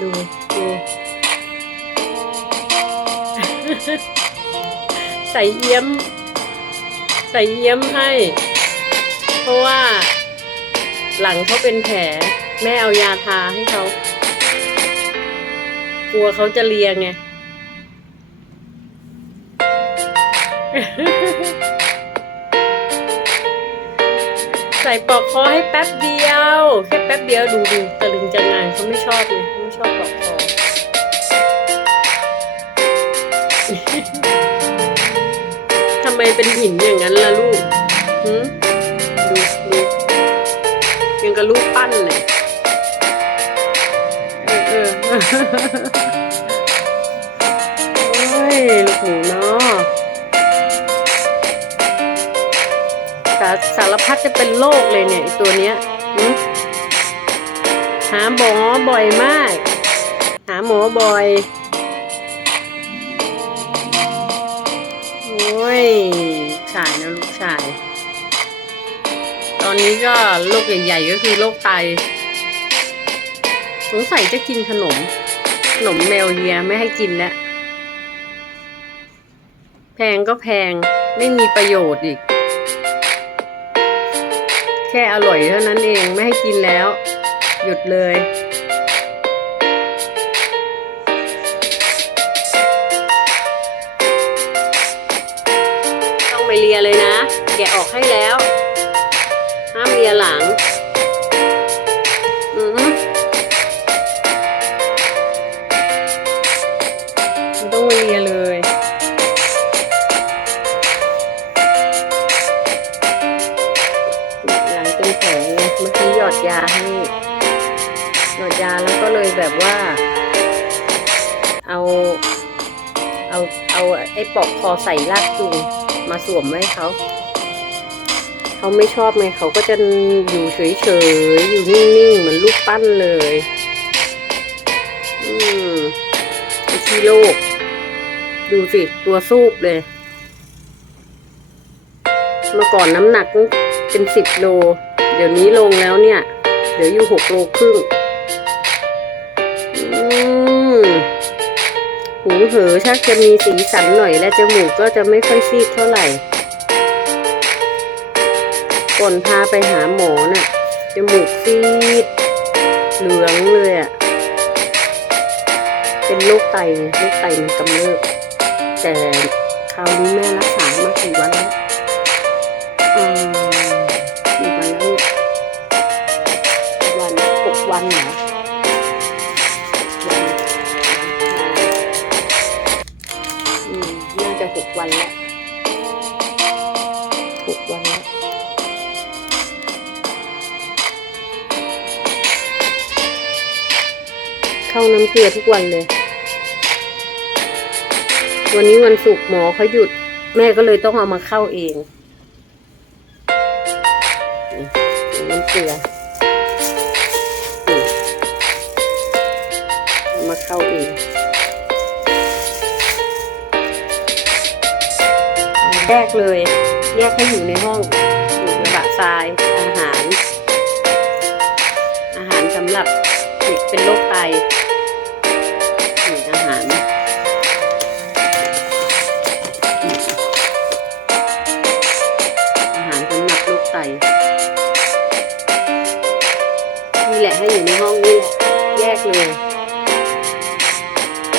ดูดูใส่เอี้ยม ใส่เอี้ยมให้ เพราะว่า หลังเขาเป็นแผลแม่เอายาทาให้เขากลัวเขาจะเลียไงใส่ปลอกคอให้แป๊บเดียว แค่แป๊บเดียวดูดูตะลึงจังงานเขาไม่ชอบเลย ชอบปลอกคอทำไมเป็นหินอย่างนั้นล่ะลูกหืมดูดูยังกับลูกปั้นเลยเออเออโอ้ย ลูกหมูเนาะสาสารพัดจะเป็นโรคเลยเนี่ยตัวเนี้ยหาหมอบ่อยมาก หาหมอบ่อย โอ้ยลูกชายนะลูกชาย ตอนนี้ก็โรคใหญ่ๆก็คือโรคไตสงสัยจะกินขนม ขนมแมวเลียไม่ให้กินแล้ว แพงก็แพงไม่มีประโยชน์อีก แค่อร่อยเท่านั้นเองไม่ให้กินแล้ว หยุดเลย ให้แล้วห้ามเลียหลัง อือไม่ต้องเลียเลยหลังเป็นแผลไงเมื่อกี้หยอดยาให้ หยอดยาแล้วก็เลยแบบว่า เอาเอา เอาไอ้ปลอกคอใส่ลากจูงมาสวมไว้เขา เขาไม่ชอบไงเขาก็จะอยู่เฉยๆ อยู่นิ่งๆ เหมือนลูกปั้นเลย อืมไอที่โลก ดูสิ ตัวซูบเลย เมื่อก่อนน้ำหนักเป็นสิบโล เดี๋ยวนี้ลงแล้วเนี่ย เดี๋ยวอยู่หกโลครึ่งอืมหูเหอชักจะมีสีสันหน่อยและจมูกก็จะไม่ค่อยซีดเท่าไหร่ ก่อนพาไปหาหมอน่ะจมูกซีด เหลืองเลยอะ่ะ เป็นโรคไตไงโรคไตมันกำเริบแต่คราวนี้แม่รักษามากี่วันแล้วอืมกี่วันแล้วเนี่ยวันหกวันเหรออืมน่าจะหกวันแล้วหกวันแล้ว เข้าน้ำเกลือทุกวันเลย วันนี้วันศุกร์หมอเขาหยุด แม่ก็เลยต้องเอามาเข้าเองน้ำเกลือมาเข้าเองแยกเลยแยกให้อยู่ในห้องอยู่กระบะทรายอาหาร อาหารสำหรับเด็กเป็นโรคไต ให้อยู่ในห้องนี่แยกเลย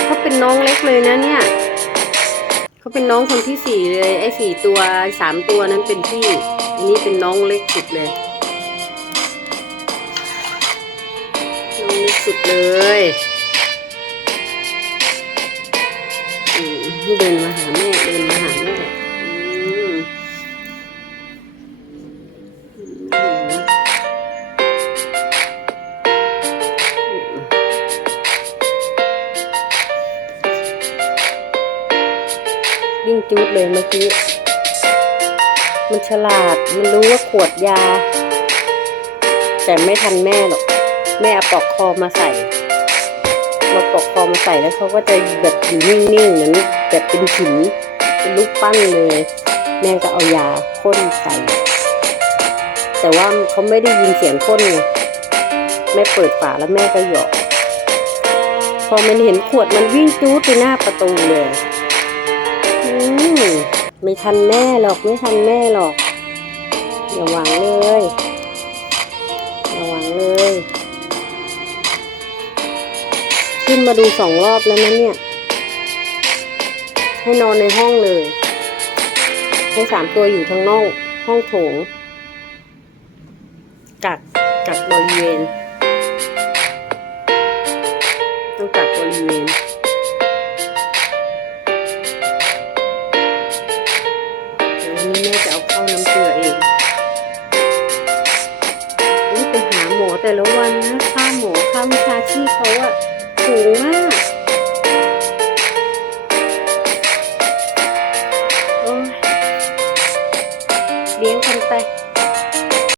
เขาเป็นน้องเล็กเลยนะเนี่ย เขาเป็นน้องคนที่สี่เลยไอ้สี่ตัวสามตัวนั้นเป็นพี่ อันนี้เป็นน้องเล็กสุดเลยน้องเล็กสุดเลยเดินมาหาแม่ จุดเลยเมื่อกี้ มันฉลาด มันรู้ว่าขวดยา แต่ไม่ทันแม่หรอก แม่เอาปลอกคอมาใส่ มาปลอกคอมาใส่แล้วเขาก็จะแบบอยู่นิ่งๆเหมือนแบบเป็นหินเป็นลูกปั้นเลย แม่ก็เอายาพ่นใส่ แต่ว่าเขาไม่ได้ยินเสียงพ่นไงแม่เปิดฝาแล้วแม่ก็หยอกพอมันเห็นขวดมันวิ่งจู๊ดไปหน้าประตูเลย ไม่ทันแม่หรอกไม่ทันแม่หรอก อย่าหวังเลย อย่าหวังเลย ขึ้นมาดูสองรอบแล้วนะเนี่ย ให้นอนในห้องเลย ให้สามตัวอยู่ทางนอก ห้องโถงกักกักบริเวณาชาชีพเขาอะสูงมากโอ้ยเลี้ยงกันไป